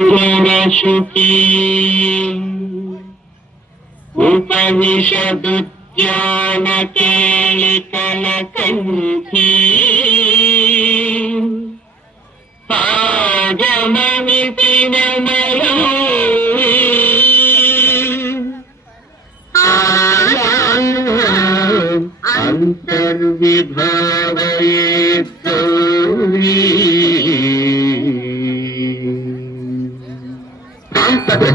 शुकी उपनिषदुद्यान केलिकलकण्ठी पादमनितिन मयूरी अंतर्विभावयेत् गौरी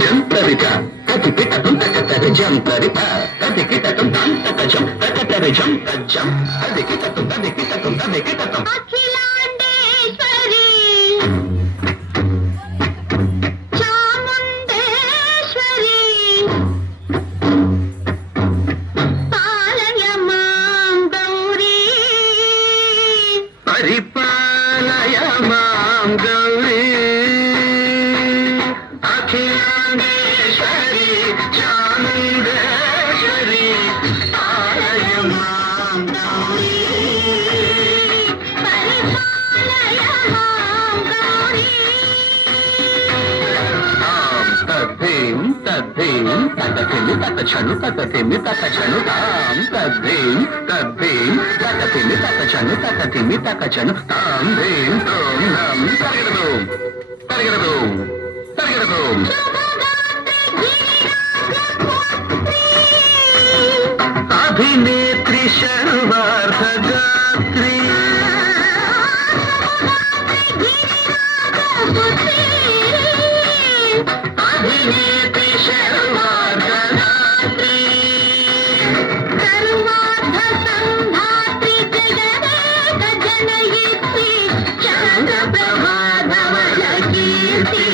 जंतरिता कति किटकं तकतर जंतरिता कति किटकं तकजं तकतर जंतजं कति किटकं अखिलांडेश्वरी चामुंडेश्वरी पालय मां गौरी परिपालय मां गौरी अखिलांडेश्वरी चामुंडेश्वरी पालय मां गौरी परिपालय मां गौरी तद्धीं तद्धीं तदधिमि ततचनु ततधिमि ततचनु तां तद्धीं तद्धीं ततधिमि ततचनु ततधिमि ततचनु तां धीं तों नं तरिगदों तरिगदों तरिगदों अभिनेत्री सर्वार्थगात्री अभिनेत्री सर्वार्थगात्री सर्वार्थ संधात्री जगदेक जनयित्री चन्द्रप्रभाधवलकीर्ति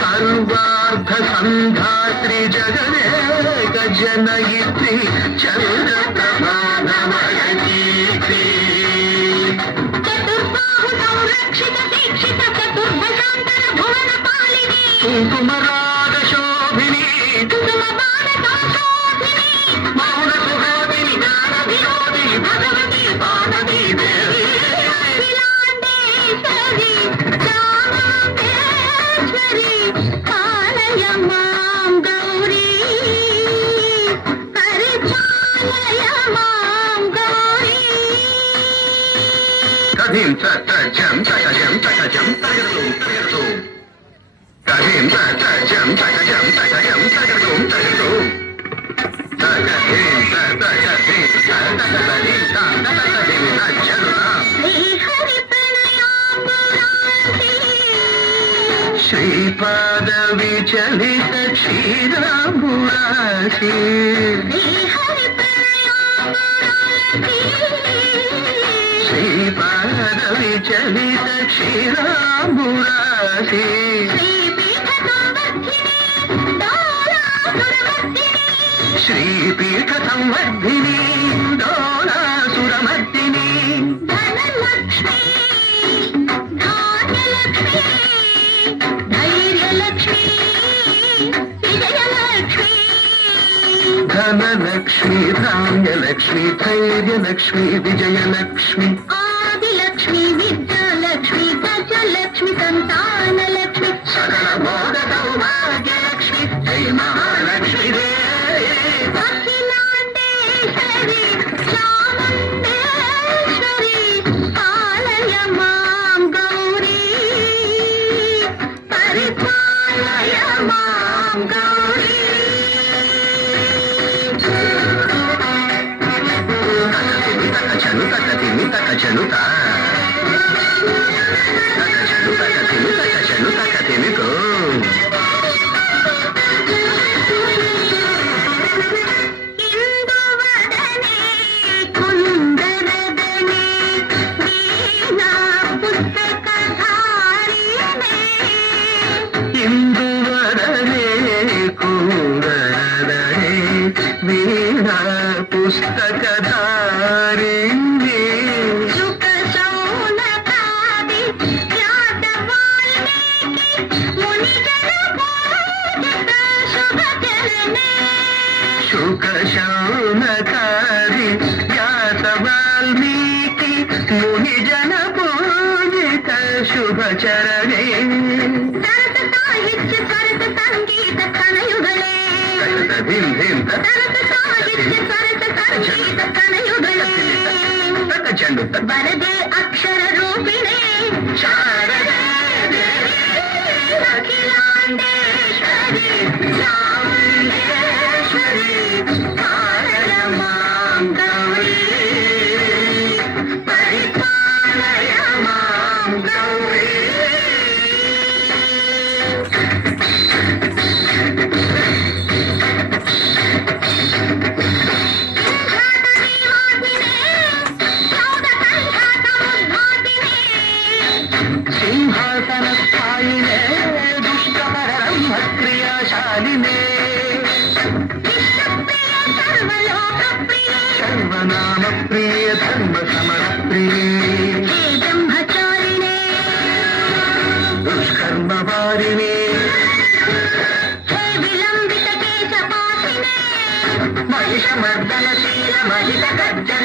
सर्वार्थ संधात्री जगदेक जनयित्री चन्द्रप्रभाधवलकीर्ति चतुर्बाहु संरक्षित दीक्षित चतुर्भुजान्तर भुवन पालिनी कुङ्कुमराग शोभिनी कुसुम बाण संशोभिनी मौन सुहासिनी ज्ञान विनोदिनी भगवती पार्वती देवी अखिलांडेश्वरी चामुंडेश्वरी पालय मां गौरी परिपालय मां गौरी कधीं ततजं ततजं ततजं तरिगदों तरिगदों कधीं ततजं ततजं ततजं तरिगदों तरिगदों तकधीं ततकधीं ततकधीं ततकधीं तज्जनुतां श्रीहरि प्रणयाम्बुरासी श्रीपादविचलित क्षीराम्बुरासी श्रीहरि प्रणयाम्बुरासी श्रीपादविचलित क्षीराम्बुरासी श्रीपीठ संवर्धिनी डोलासुरमर्दिनी धनलक्ष्मी धान्यलक्ष्मी धैर्यलक्ष्मी विजयलक्ष्मी धनलक्ष्मी धान्यलक्ष्मी धैर्यलक्ष्मी विजयलक्ष्मी आदिलक्ष्मी विद्यालक्ष्मी गजलक्ष्मी संतानलक्ष्मी सकल भोग सौभाग्यलक्ष्मी जय महालक्ष्मी अखिलांडेश्वरी चामुंडेश्वरी पालय मां गौरी परिपालय मां गौरी ततचनु ततधिमि ततचनु ततचनु ततधिमि ततचनु ततधिमि को पुस्तकधारिणी सुख వారిని హే విలంబిత కేశపాసినే మహిష మర్దనశీల మహిత గర్జన